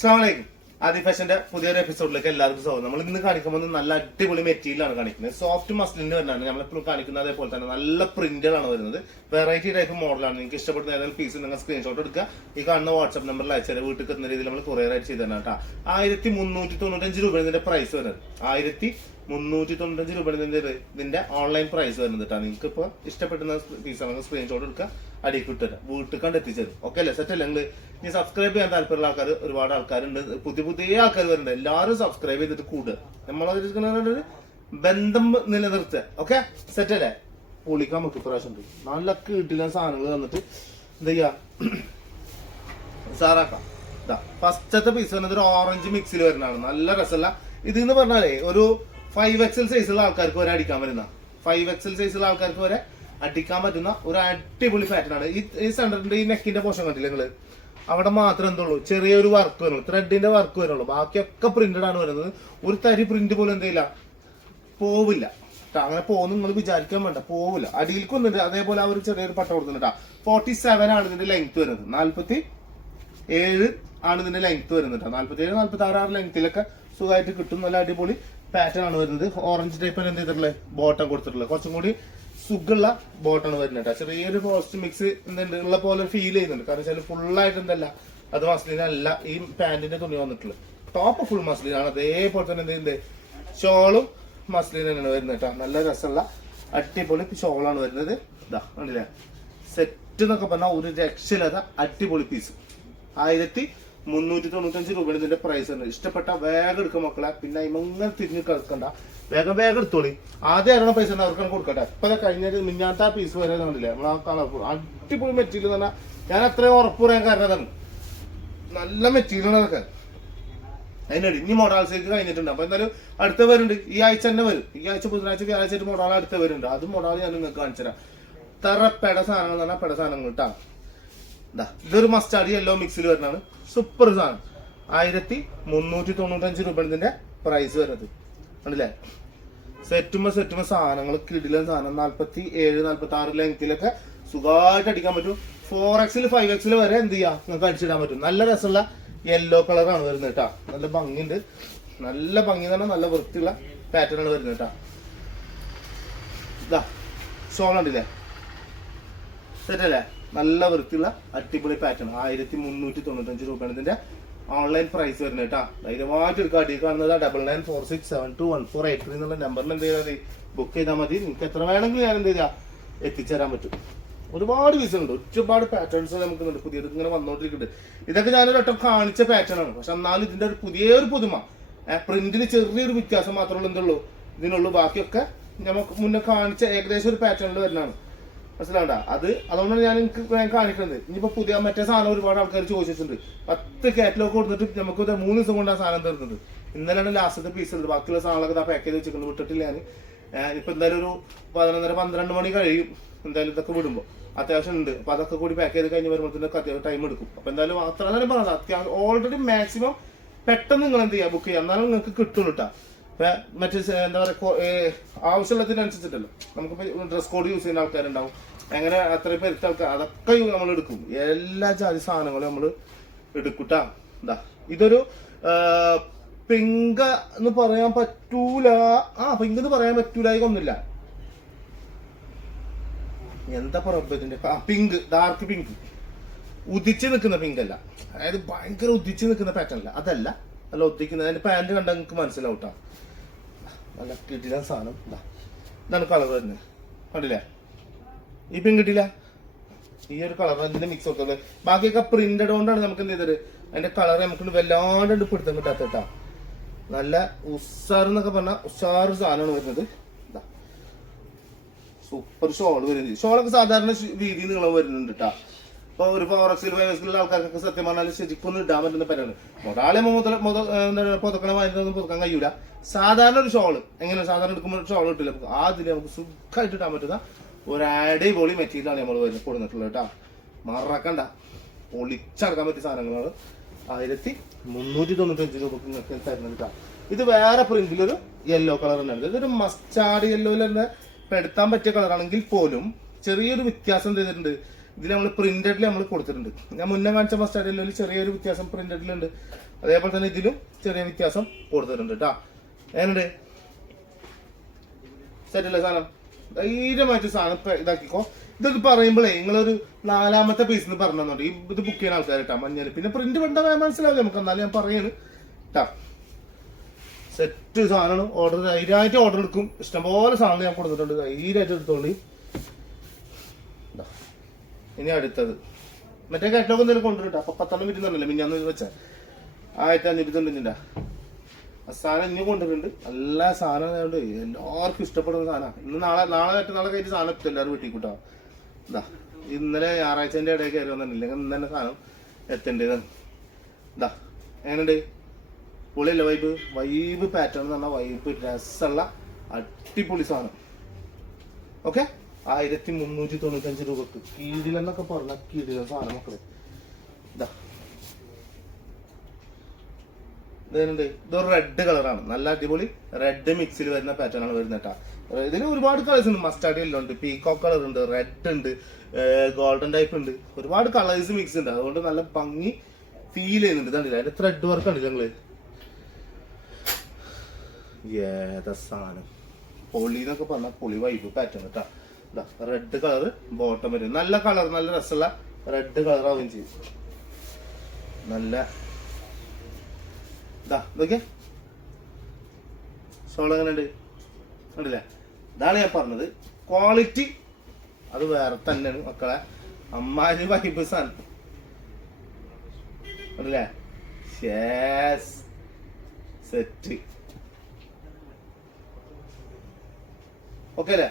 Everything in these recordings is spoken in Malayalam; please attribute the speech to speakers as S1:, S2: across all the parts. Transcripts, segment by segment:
S1: അസ്സലാമലൈക്കും ആദി ഫാഷന്റെ പുതിയൊരു എപ്പിസോഡിലേക്ക് എല്ലാവർക്കും സ്വാഗതം. നമ്മൾ ഇന്ന് കാണിക്കുമ്പോൾ നല്ല അടിപൊളി മെറ്റീരിയൽ ആണ് കാണിക്കുന്നത്. സോഫ്റ്റ് മസ്ലിന്റെ വരുന്നതാണ്. നമ്മളെപ്പോഴും കാണിക്കുന്നത് അതേപോലെ തന്നെ നല്ല പ്രിന്റുകളാണ് വരുന്നത്. വെറൈറ്റി ടൈപ്പ് മോഡലാണ് നിങ്ങൾക്ക് ഇഷ്ടപ്പെടുന്ന ഏതെങ്കിലും പീസ് നിങ്ങൾ സ്ക്രീൻഷോട്ട് എടുക്കുക. ഈ കാണുന്ന വാട്സ്ആപ്പ് നമ്പറിൽ അയച്ചാൽ വീട്ടിൽ എത്തുന്ന രീതിയിൽ നമ്മൾ കുറേ ആയിട്ട് ചെയ്തു തരണം കേട്ടോ. ആയിരത്തി മുന്നൂറ്റി തൊണ്ണൂറ്റഞ്ച് രൂപ ഇതിന്റെ പ്രൈസ് വരുന്നത്. ആയിരത്തി മുന്നൂറ്റി തൊണ്ണൂറ്റഞ്ച് രൂപ ഇതിന്റെ ഓൺലൈൻ പ്രൈസ് വരുന്നത് കേട്ടോ. നിങ്ങൾക്ക് ഇപ്പോൾ ഇഷ്ടപ്പെടുന്ന പീസ് നമുക്ക് സ്ക്രീൻഷോട്ട് എടുക്കുക. അടിയിൽ കിട്ടുക വീട്ടിൽ കണ്ടെത്തിച്ചത് ഓക്കെ അല്ലേ? സെറ്റ് അല്ലേ നിങ്ങൾ ഇനി സബ്സ്ക്രൈബ് ചെയ്യാൻ താല്പര്യമുള്ള ആൾക്കാർ ഒരുപാട് ആൾക്കാരുണ്ട്. പുതിയ പുതിയ ആൾക്കാർ വരുന്നുണ്ട്. എല്ലാവരും സബ്സ്ക്രൈബ് ചെയ്തിട്ട് കൂടുക. നമ്മളൊരു ബന്ധം നിലനിർത്തുക. ഓക്കെ സെറ്റ് അല്ലേ? പൊളിക്കാൻ നമുക്ക് ഇപ്രാവശ്യം ഉണ്ട്. നല്ല കിട്ടില്ല സാധനങ്ങൾ തന്നിട്ട് എന്ത് ചെയ്യാ? സാറാക്കാം ഫസ്റ്റത്തെ പീസ് വരുന്നത് ഒരു ഓറഞ്ച് മിക്സിൽ വരുന്നതാണ്. നല്ല രസമല്ല. ഇത് എന്ന് പറഞ്ഞാലേ ഒരു ഫൈവ് എക്സൽ സൈസുള്ള ആൾക്കാർക്ക് വരെ അടിക്കാൻ വരുന്ന ഫൈവ് എക്സൽ സൈസുള്ള ആൾക്കാർക്ക് വരെ അടിക്കാൻ പറ്റുന്ന ഒരു അടിപൊളി പാറ്റേൺ ആണ്. ഈ ഈ സെന്ററിന്റെ ഈ നെക്കിന്റെ പോഷൻ കണ്ടില്ല നിങ്ങൾ? അവിടെ മാത്രം എന്തുള്ളൂ. ചെറിയൊരു വർക്ക് വരുള്ളൂ. ത്രെഡിന്റെ വർക്ക് വരുള്ളൂ. ബാക്കിയൊക്കെ പ്രിന്റഡ് ആണ് വരുന്നത്. ഒരു തരി പ്രിന്റ് പോലും എന്തെയില്ല പോവില്ല. അങ്ങനെ പോകുന്നു നിങ്ങൾ വിചാരിക്കാൻ വേണ്ട. പോവില്ല. അടിയിലേക്ക് വന്നിട്ട് അതേപോലെ ആ ഒരു ചെറിയൊരു പട്ട കൊടുക്കുന്നുണ്ട് ഫോർട്ടി സെവൻ ആണ് ഇതിന്റെ ലെങ്ത് വരുന്നത്. നാല്പത്തി ഏഴ് ആണ് ഇതിന്റെ ലെങ്ത് വരുന്നുണ്ട് നാല്പത്തി ഏഴ് നാല്പത്തി ആറ് ആറ് ലെങ്ത്തിലൊക്കെ സുഖമായിട്ട് കിട്ടും. നല്ല അടിപൊളി പാറ്റേൺ ആണ് വരുന്നത്. ഓറഞ്ച് ടൈപ്പ് എന്ത് ചെയ്തിട്ടുള്ളത്? ബോട്ടം കൊടുത്തിട്ടുള്ളത്. കുറച്ചും കൂടി സുഖമുള്ള ബോട്ടാണ് വരുന്നത് ട്ടോ. ചെറിയൊരു പോസ്റ്റ് മിക്സ് എന്തുണ്ട് ഉള്ള പോലെ ഫീൽ ചെയ്യുന്നുണ്ട്. കാരണം വെച്ചാൽ ഫുള്ളായിട്ട് എന്തല്ല അത് മസ്ലിൻ അല്ല. ഈ പാന്റിന്റെ തുണി വന്നിട്ടുള്ളത്. ടോപ്പ് ഫുൾ മസ്ലിൻ ആണ്. അതേപോലെ തന്നെ എന്തുണ്ട് ഷോളും മസ്ലിൻ തന്നെയാണ് വരുന്നത് കേട്ടോ. നല്ല രസമുള്ള അടിപൊളി ഷോളാണ് വരുന്നത്. ഇതാ കണ്ടില്ലേ? സെറ്റ് എന്നൊക്കെ പറഞ്ഞാൽ ഒരു രക്ഷയില്ലാത്ത അടിപൊളി പീസ് ആയിരത്തി മുന്നൂറ്റി തൊണ്ണൂറ്റഞ്ച് രൂപയാണ് ഇതിന്റെ പ്രൈസ് ഉണ്ട്. ഇഷ്ടപ്പെട്ട വേഗം എടുക്കും മക്കളെ. പിന്നെ ഇങ്ങനെ തിരിഞ്ഞ് കിടക്കണ്ട വേഗം വേഗം എടുത്തോളി. ആദ്യം ഇറങ്ങുന്ന പൈസ അവർക്കാണ് കൊടുക്കട്ടെ. ഇപ്പൊ കഴിഞ്ഞ മിന്നാത്ത പീസ് വരെ കണ്ടില്ലേ? നമ്മൾ ആ കളർ അടിപൊളി മെറ്റീരിയൽ പറഞ്ഞാൽ ഞാൻ അത്രയും ഉറപ്പ് പറയാൻ കാരണം അതാണ്. നല്ല മെറ്റീരിയൽ അതൊക്കെ. അതിനടി ഇനി മൊഡാൾസേക്ക് കഴിഞ്ഞിട്ടുണ്ട്. അപ്പൊ എന്തായാലും അടുത്ത വരുന്നുണ്ട്. ഈ ആഴ്ച തന്നെ വരും. ഈ ആഴ്ച ബുധനാഴ്ച വ്യാഴ്ച മൊഡാൾ അടുത്ത വരുന്നുണ്ട്. അത് മൊഡാൾ ഞാൻ നിങ്ങൾക്ക് കാണിച്ചു തരാം തറ പെട സാധനങ്ങൾ എന്ന് പറഞ്ഞാൽ പെട സാധനങ്ങൾ കേട്ടാ. ഇതൊരു മസ്റ്റാർഡ് യെല്ലോ മിക്സിൽ വരുന്നതാണ് സൂപ്പർ സാധനം. ആയിരത്തി മുന്നൂറ്റി തൊണ്ണൂറ്റഞ്ച് രൂപ ഇതിന്റെ പ്രൈസ് വരുന്നത്. ആണല്ലേ സെറ്റുമ്പോ സെറ്റുമ്പോ സാധനങ്ങൾ കിടിലൻ സാധനം. നാല്പത്തി ഏഴ് നാല്പത്തി ആറ് ലെങ്തിലൊക്കെ സുഖമായിട്ട് അടിക്കാൻ പറ്റും. ഫോർ എക്സിൽ ഫൈവ് എക്സിൽ വരെ എന്ത് ചെയ്യാം? നിങ്ങൾക്ക് അടിച്ചിടാൻ പറ്റും. നല്ല രസമുള്ള യെല്ലോ കളറാണ് വരുന്നത് കേട്ടാ. നല്ല ഭംഗിയുണ്ട്. നല്ല ഭംഗി പറഞ്ഞാൽ നല്ല വൃത്തിയുള്ള പാറ്റേൺ ആണ് വരുന്നത് കേട്ടാ. ഇതാ ഷോൾ ഉണ്ടല്ലേ സെറ്റ് അല്ലേ നല്ല വൃത്തിയുള്ള അടിപൊളി പാറ്റേൺ ആയിരത്തി മുന്നൂറ്റി തൊണ്ണൂറ്റഞ്ച് രൂപയാണ് ഇതിന്റെ ഓൺലൈൻ പ്രൈസ് വരുന്നത് കേട്ടോ. ധൈര്യമായിട്ട് എടുക്കുക അടിയിൽ കാണുന്നത് double nine four six seven two one four eight three എന്നുള്ള നമ്പറിൽ എന്ത് ചെയ്താൽ മതി? ബുക്ക് ചെയ്താൽ മതി. നിങ്ങൾക്ക് എത്ര വേണമെങ്കിലും ഞാൻ എന്ത് ചെയ്യാം എത്തിച്ചേരാൻ പറ്റും. ഒരുപാട് പീസ് ഉണ്ട്. ഒരുപാട് പാറ്റേൺസ് നമുക്ക് ഉണ്ട് പുതിയത് ഇങ്ങനെ വന്നോണ്ടിരിക്കുന്നുണ്ട്. ഇതൊക്കെ ഞാനൊരു ഒട്ടം കാണിച്ച പാറ്റേൺ ആണ്. പക്ഷെ എന്നാലും ഇതിന്റെ ഒരു പുതിയൊരു പുതുമ. പ്രിന്റിന് ചെറിയൊരു വ്യത്യാസം മാത്രമേ ഉള്ളൂ എന്തുള്ളൂ? ഇതിനുള്ളൂ. ബാക്കിയൊക്കെ നമുക്ക് മുന്നേ കാണിച്ച ഏകദേശം ഒരു പാറ്റേണിൽ വരുന്നതാണ്. മനസ്സിലാവണ്ട? അത് അതുകൊണ്ടാണ് ഞാൻ എനിക്ക് ഞാൻ കാണിക്കുന്നത് ഇനിയിപ്പോ പുതിയ മറ്റേ സാധനം ഒരുപാട് ആൾക്കാർ ചോദിച്ചിട്ടുണ്ട്. പത്ത് കാറ്റലോഗ് കൊടുത്തിട്ട് നമുക്ക് മൂന്ന് ദിവസം കൊണ്ട് ആ സാധനം തീർന്നത് ഇന്നലെയാണ് ലാസ്റ്റത്തെ പീസ് ഉള്ളത് ബാക്കിയുള്ള സാധനങ്ങളൊക്കെ ആ പാക്കേജ് വെച്ചിട്ടുണ്ട്. വിട്ടിട്ടില്ല ഞാൻ ഇപ്പൊ എന്തായാലും ഒരു പതിനൊന്നര പന്ത്രണ്ട് മണി കഴിയും. എന്തായാലും ഇതൊക്കെ വിടുമ്പോൾ അത്യാവശ്യം ഉണ്ട്. അപ്പൊ അതൊക്കെ കൂടി പാക്ക് ചെയ്ത് കഴിഞ്ഞ് വരുമ്പോഴത്തേക്ക് അത്യാവശ്യം ടൈം എടുക്കും. അപ്പൊ എന്തായാലും അത്ര തന്നെ പറഞ്ഞത്. അത്യാവശ്യം ഓൾറെഡി മാക്സിമം പെട്ടെന്ന് നിങ്ങൾ എന്ത് ചെയ്യാം ബുക്ക് ചെയ്യാം? എന്നാലും നിങ്ങൾക്ക് കിട്ടുള്ളൂ കേട്ടോ മറ്റേ എന്താ പറയുക ആവശ്യമുള്ളതിനനുസരിച്ചിട്ടല്ലോ. നമുക്കിപ്പോൾ ഡ്രസ് കോഡ് യൂസ് ചെയ്യുന്ന ആൾക്കാരുണ്ടാവും. അങ്ങനെ അത്ര പെരുത്ത ആൾക്കാർ അതൊക്കെ നമ്മൾ എടുക്കും. എല്ലാ ജാതി സാധനങ്ങളും നമ്മൾ എടുക്കൂട്ടാ. എന്താ ഇതൊരു പിങ്ക് എന്ന് പറയാൻ പറ്റൂല. ആ പിങ്ക് എന്ന് പറയാൻ പറ്റൂല ഒന്നുമില്ല. എന്താ ഇതിന്റെ? ആ പിങ്ക് ഡാർക്ക് പിങ്ക്. ഉദിച്ച് നിൽക്കുന്ന പിങ്ക് അല്ല. അതായത് ഭയങ്കര ഉദിച്ച് നിൽക്കുന്ന പാറ്റേൺ അല്ല. അതല്ല അല്ല ഉദിക്കുന്നത് അതിന്റെ പാന്റ് കണ്ടാൽ നിങ്ങൾക്ക് മനസ്സിലാവും ട്ടോ. നല്ല കിട്ടില്ല സാധനം. ഇതാ ഇതാണ് കളർ വരുന്നത്. കണ്ടില്ലേ? പിങ്ക് കിട്ടില്ല ഈ ഒരു കളർ അതിന്റെ മിക്സ് ഒക്കെ ബാക്കിയൊക്കെ പ്രിന്റഡ് കൊണ്ടാണ് നമുക്ക് എന്ത് ചെയ്തത്? അതിന്റെ കളർ നമുക്ക് വല്ലാണ്ട് പിടുത്തം കിട്ടാത്ത കേട്ടാ. നല്ല ഉഷാർ എന്നൊക്കെ പറഞ്ഞാൽ ഉഷാർ സാധനമാണ് വരുന്നത്. സൂപ്പർ ഷോൾ വരുന്നത്. ഷോളൊക്കെ സാധാരണ വീതി നീളം വരുന്നുണ്ട് കേട്ടാ. ഇപ്പൊ ഒരു ഫോറക്സിൽ ഫൈവക്സിലുള്ള ആൾക്കാർക്കൊക്കെ സത്യം പറഞ്ഞാൽ ശരിക്കും ഇടാൻ പറ്റുന്ന പരിപാടി മുതലാളി മുതൽ മുതൽ പുതക്കണ പുതക്കാൻ കഴിയൂല. സാധാരണ ഒരു ഷോൾ എങ്ങനെ സാധാരണ എടുക്കുമ്പോൾ ഷോൾ കിട്ടില്ല ആദ്യം നമുക്ക് സുഖമായിട്ട് ഇടാൻ പറ്റുന്ന ഒരു അടിപൊളി മെറ്റീരിയലാണ് നമ്മൾ വരുന്നത് കൊടുത്തിട്ടുള്ളത് കേട്ടാ. മറക്കണ്ട. പൊളിച്ചടക്കാൻ പറ്റിയ സാധനങ്ങളാണ്. ആയിരത്തി മുന്നൂറ്റി തൊണ്ണൂറ്റഞ്ച് രൂപക്ക് നിങ്ങൾക്ക് തരുന്നത് ഇത് വേറെ പ്രിന്റിലൊരു യെല്ലോ കളർ തന്നെയാണ് ഇതൊരു മസ്റ്റാർഡ് യെല്ലോയിൽ തന്നെ പെടുത്താൻ പറ്റിയ കളറാണെങ്കിൽ പോലും ചെറിയൊരു വ്യത്യാസം ചെയ്തിട്ടുണ്ട്? ഇതിൽ നമ്മൾ പ്രിന്റഡിൽ നമ്മൾ കൊടുത്തിട്ടുണ്ട്. ഞാൻ മുന്നേ കാണിച്ച ഫസ്റ്റ് സ്റ്റഡിയിൽ ഒരു ചെറിയൊരു വ്യത്യാസം പ്രിന്റഡിലുണ്ട് അതേപോലെ തന്നെ ഇതിലും ചെറിയ വ്യത്യാസം കൊടുത്തിട്ടുണ്ട് കേട്ടോ എങ്ങനെയുണ്ട്? സെറ്റല്ലേ സാധനം? ധൈര്യമായിട്ട് സാധനം ഇതാക്കിക്കോ. ഇതൊക്കെ പറയുമ്പോഴേ നിങ്ങളൊരു നാലാമത്തെ പീസ് എന്ന് പറഞ്ഞോണ്ട് ഈ ഇത് ബുക്ക് ചെയ്യുന്ന ആൾക്കാർ കേട്ടോ മഞ്ഞൾ പിന്നെ പ്രിന്റ് വേണ്ട മനസ്സിലാവില്ല നമുക്ക്? എന്നാലും ഞാൻ പറയാണ്. കേട്ടാ സെറ്റ് സാധനമാണ്. ഓർഡർ ധൈര്യമായിട്ട് ഓർഡർ എടുക്കും. ഇഷ്ടംപോലെ സാധനം ഞാൻ കൊടുത്തിട്ടുണ്ട്. ധൈര്യമായിട്ട് എടുത്തോളി. ഇനി അടുത്തത്. മറ്റേ കാറ്റലോഗ് എന്തെങ്കിലും കൊണ്ടുവരട്ടെ. അപ്പൊ പത്തെണ്ണം വിറ്റുന്നുണ്ടല്ലോ മിഞ്ഞാന്ന് വെച്ചാൽ ആയിട്ട് തൊണ്ണൂറ്റിന്റെ ആ സാധനം ഇനി കൊണ്ടുവരുന്നുണ്ട് എല്ലാ സാധനം എല്ലാവർക്കും ഇഷ്ടപ്പെടുന്ന സാധനമാണ് ഇന്ന് നാളെ നാളെ മറ്റന്നാളെ കഴിഞ്ഞ് സാധനം എത്തും എല്ലാവരും വീട്ടിൽ കൂട്ടാ ഇതാ ഇന്നലെ ഞായറാഴ്ചന്റെ ഇടയിൽ കയറി വന്നിട്ടില്ലെങ്കിൽ ഇന്ന് തന്നെ സാധനം എത്തേണ്ടത് ഇതാ എങ്ങനെയുണ്ട്? പൊളിയല്ല വൈബ് വൈബ് പാറ്റേൺ എന്ന് പറഞ്ഞാൽ വൈബ് രസമുള്ള അടിപൊളി സാധനം. ഓക്കെ ആയിരത്തി മുന്നൂറ്റി തൊണ്ണൂറ്റഞ്ച് രൂപക്ക് കീഴിലെന്നൊക്കെ പറഞ്ഞ കീഴിലെ സാധനം മക്കളെ. ഇതാ ഇത് ഇതൊരു റെഡ് കളറാണ് നല്ല അടിപൊളി റെഡ് മിക്സിൽ വരുന്ന പാറ്റേൺ ആണ് വരുന്നത് കേട്ടോ ഇതിന് ഒരുപാട് കളേഴ്സ് ഉണ്ട്. മസ്റ്റാർഡ് എല്ലാം ഉണ്ട് പീകോ കളർ ഉണ്ട് റെഡ് ഉണ്ട് ഗോൾഡൻ ടൈപ്പ് ഉണ്ട്. ഒരുപാട് കളേഴ്സ് മിക്സ് ഉണ്ട്. അതുകൊണ്ട് നല്ല ഭംഗി ഫീൽ ചെയ്യുന്നുണ്ട്. ഇതാണ് അതിന്റെ ത്രെഡ് വർക്ക് ഉണ്ടല്ലോ നിങ്ങൾ? ഏതാ സാധനം? പൊളി എന്നൊക്കെ പറഞ്ഞാൽ പൊളി വൈബ് പാറ്റേൺ കേട്ടോ റെഡ് കളർ ബോട്ടം വരും. നല്ല കളർ നല്ല രസമുള്ള റെഡ് കളർ ആവുകയും ചെയ്യും. നല്ല ഇതാ കണ്ടില്ലേ? ഇതാണ് ഞാൻ പറഞ്ഞത്. ക്വാളിറ്റി അത് വേറെ തന്നെയാണ് മക്കളെ. അമ്മാരി വൈബ് സാധനം. കണ്ടില്ലേ? സെറ്റ് ഓക്കെ അല്ലേ?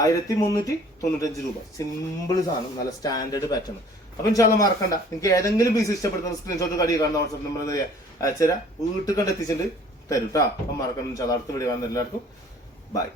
S1: ആയിരത്തി മുന്നൂറ്റി തൊണ്ണൂറ്റഞ്ച് രൂപ. സിമ്പിൾ സാധനം നല്ല സ്റ്റാൻഡേർഡ് പാറ്റേൺ അപ്പൊ ഇൻഷാല്ല മറക്കണ്ട. നിങ്ങൾക്ക് ഏതെങ്കിലും പീസ് ഇഷ്ടപ്പെടുന്ന സ്ക്രീൻഷോട്ട് കടി കാണുന്ന വാട്സപ്പ് നമ്പർ അയച്ചുതരാം. വീട്ടിൽ കണ്ടെത്തിച്ചിട്ട് തരും കേട്ടോ അപ്പം മറക്കണ്ട അടുത്ത വീഡിയോ കാണുന്ന എല്ലാവർക്കും ബൈ